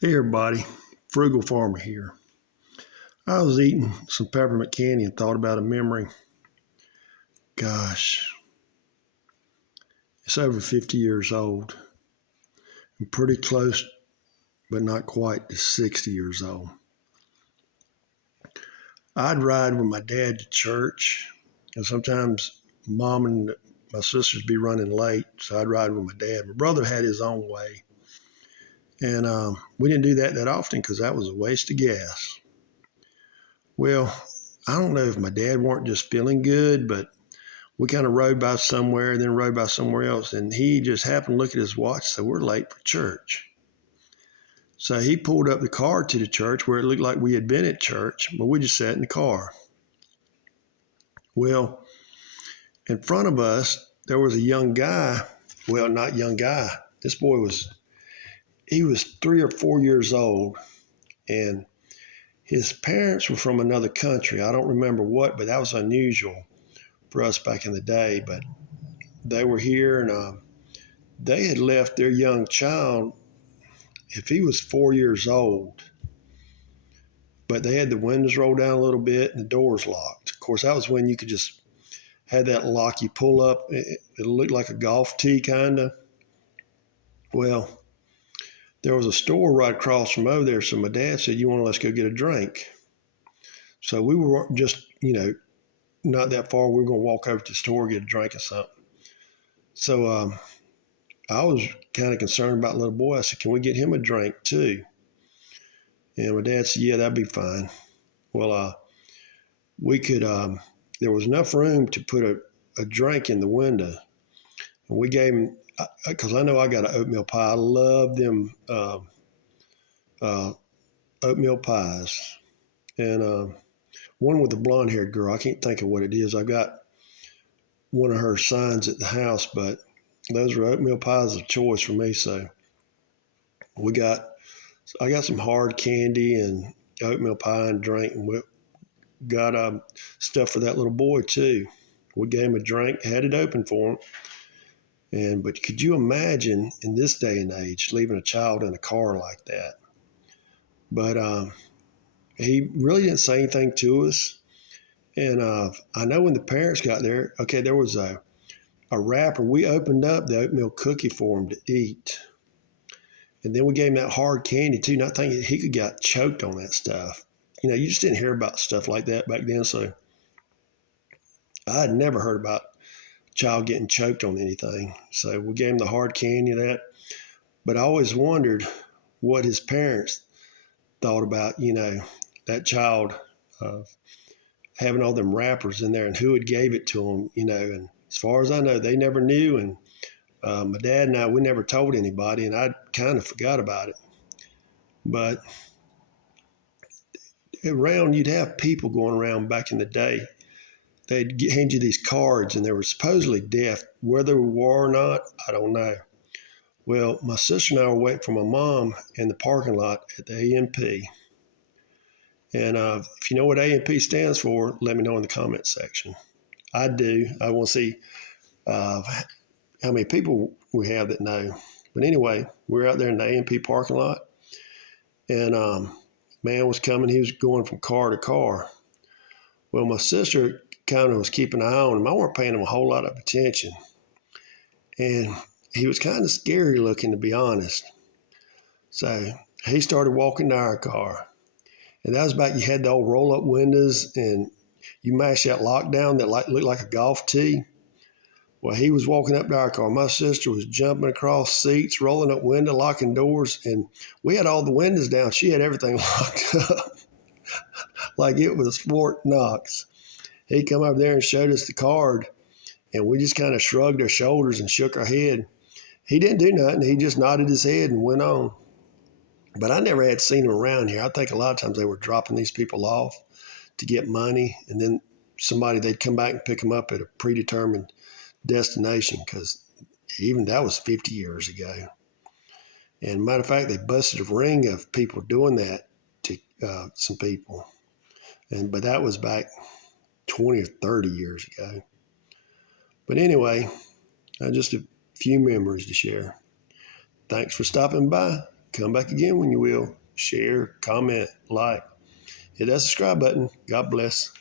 Hey everybody, Frugal Farmer here. I was eating some peppermint candy and thought about a memory. Gosh, it's over 50 years old. I'm pretty close, but not quite to 60 years old. I'd ride with my dad to church, and sometimes mom and my sisters be running late, so I'd ride with my dad. My brother had his own way, and we didn't do that often because that was a waste of gas. Well, I don't know if my dad weren't just feeling good, but we kind of rode by somewhere, then rode by somewhere else, and he just happened to look at his watch, so we're late for church. So he pulled up the car to the church where it looked like we had been at church, but we just sat in the car. Well, in front of us, there was a young guy. Well, not young guy. This boy he was 3 or 4 years old, and his parents were from another country. I don't remember what, but that was unusual for us back in the day. But they were here, and they had left their young child, if he was 4 years old, but they had the windows rolled down a little bit and the doors locked. Of course, that was when you could just have that lock. You pull up, it looked like a golf tee kind of. Well, there was a store right across from over there, so my dad said, "You want to let's go get a drink?" So we were just, not that far. We were going to walk over to the store, get a drink or something. So I was kind of concerned about the little boy. I said, "Can we get him a drink too?" And my dad said, "Yeah, that'd be fine." Well, we could, there was enough room to put a drink in the window. And we gave him, because I know I got an oatmeal pie. I love them uh, oatmeal pies. And one with the blonde haired girl, I can't think of what it is. I got one of her signs at the house, but those were oatmeal pies of choice for me. So we got, I got some hard candy and oatmeal pie and drink, and we got stuff for that little boy too. We gave him a drink, had it open for him. But could you imagine in this day and age leaving a child in a car like that? But he really didn't say anything to us. And I know when the parents got there, okay, there was a wrapper. We opened up the oatmeal cookie for him to eat. And then we gave him that hard candy too, not thinking he could get choked on that stuff. You just didn't hear about stuff like that back then. So I had never heard about child getting choked on anything. So we gave him the hard candy of that. But I always wondered what his parents thought about, that child having all them wrappers in there and who had gave it to him, And as far as I know, they never knew. And my dad and I, we never told anybody, and I kind of forgot about it. But around, you'd have people going around back in the day. They'd hand you these cards, and they were supposedly deaf. Whether they were or not, I don't know. Well, my sister and I were waiting for my mom in the parking lot at the A&P. And if you know what A&P stands for, let me know in the comments section. I do. I want to see how many people we have that know. But anyway, we're out there in the A&P parking lot, and man was coming. He was going from car to car. Well, my sister kind of was keeping an eye on him. I weren't paying him a whole lot of attention. And he was kind of scary looking, to be honest. So he started walking to our car. And that was back, you had the old roll-up windows, and you mashed that lockdown that looked like a golf tee. Well, he was walking up to our car. My sister was jumping across seats, rolling up window, locking doors, and we had all the windows down. She had everything locked up like it was Fort Knox. He come up there and showed us the card, and we just kind of shrugged our shoulders and shook our head. He didn't do nothing. He just nodded his head and went on. But I never had seen him around here. I think a lot of times they were dropping these people off to get money, and then they'd come back and pick them up at a predetermined destination, because even that was 50 years ago. And matter of fact, they busted a ring of people doing that to some people. But that was back 20 or 30 years ago. But anyway, just a few memories to share. Thanks for stopping by. Come back again when you will. Share, comment, like. Hit that subscribe button. God bless.